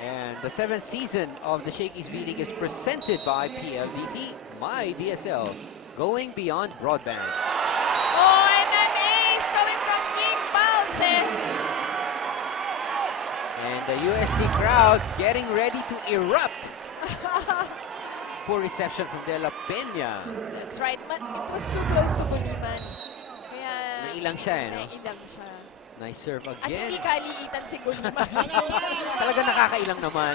And the 7th season of the Shakey's V-League is presented by PLDT, My DSL, going beyond broadband. Oh, and an ace coming from King Balses. And the USC crowd getting ready to erupt. Poor reception from De La Peña. That's right, but it was too close to Guliman. Kaya... Nailang siya, no? Nailang siya. Nice serve At again. hindi kaliitan si Guliman. Talaga nakakailang naman.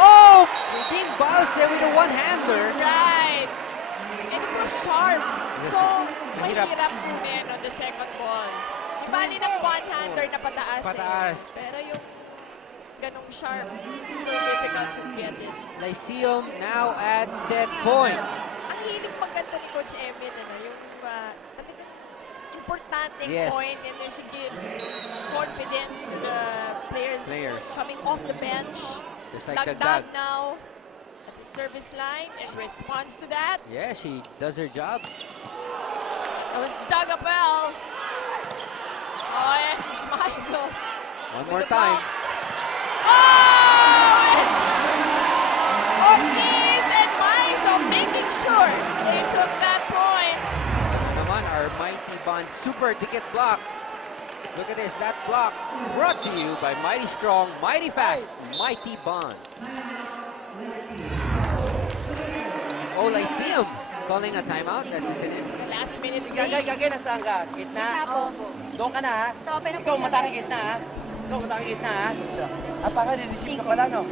Oh! King Balse with a one-hander. Right. And it was sharp. So, Mahirap. mahirap kunin on the second ball. Di bali ng one-hander na pataas, Pataas. Pero yung ganong sharp, so difficult to get it. Lyceum now at set point. Ang hilig magkanta ni Coach Emil, yung talagang importanteng Yes. point, and then she gives confidence to the players coming off the bench. Just like Dagdag Dagdag. now at the service line and responds to that. Yeah, she does her job. That was Dagapel. Oh, and Michael. One with more the time. block. Oh! Ortiz and Michael making sure they took that point. Naman, our Mighty Bond super ticket block. Look at this, that block brought to you by Mighty Strong, Mighty Fast, Mighty Bond. Oh, Lyceum calling a timeout. That's just it. Last minute Gagay, nasaan ka? Gitna? Doon ka na, ha? Ikaw, mataki gitna, ha? Ikaw, mataki gitna, ha? Baka re-receive ka pala, no?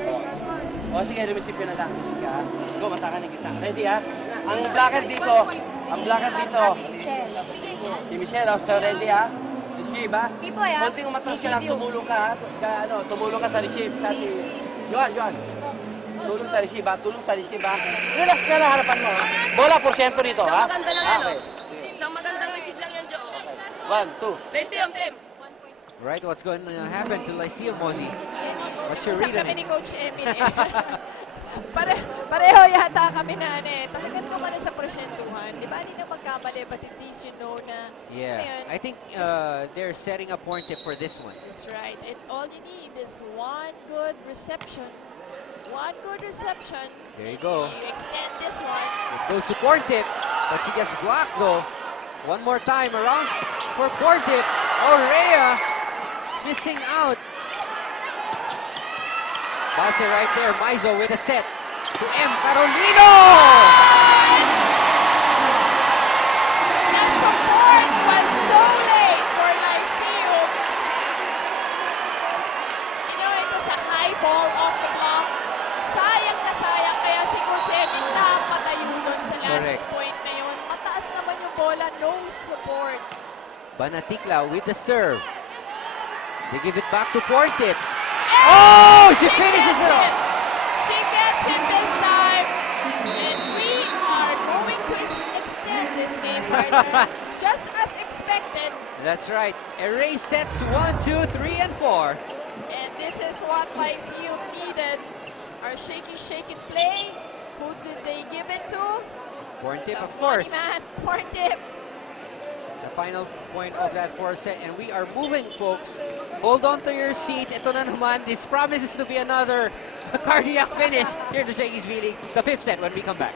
O, sige, re-receive ka na lang. Receive ka, ha? Ikaw, mataka na gitna. Ready, ha? Ang blocker dito, si Michelle, so ready, ha? Receive, ha? Konting umatras ka lang, tumulong ka, ha? Tumulong ka sa receive. Johan. Tulong sa receive, ha? Tulong sa receive, ha? Relax ka na, harapan mo, ha? Bola, porsyento dito, ha? Maganda lang yan, Okay. Isang magandang receive lang yan, Joe. 1, 2. Lyceum team. Right, what's going to happen to Lyceum, Mozzie? What's your read on kami it? ni Coach Emil, Pareho yata kami na, talagang kumana sa porsyentuhan. Di ba, hindi na magkamali, but at least you know na, Yeah, I think they're setting a point tip for this one. that's right. And all you need is one good reception. One good reception. There you go. You extend this one. It goes to Portip, but she gets blocked though. One more time around for Portip. Oh, Rhea missing out. Balse right there. Mizo with a set to M. Carolino! The support was so late for Lyceum. You know, it was a high ball off the block. Sayang na sayang, kaya si Coach Emil napatayo doon sa last Correct. point na yun. Mataas naman yung bola, no support. Banatikla with the serve. They give it back to Portip. Oh, she finishes it off. She gets it this time. And we are going to extend this game, partner. Just as expected. That's right. Array sets 1, 2, 3, and 4. And this is what Lyceum needed. Our shaky play. Who did they give it to? Portip, The of course. funny man, Portip. The final point of that fourth set, and we are moving, folks. Hold on to your seats. Ito na naman. This promises to be another cardiac finish here to Shakey's V-League. The 5th set when we come back.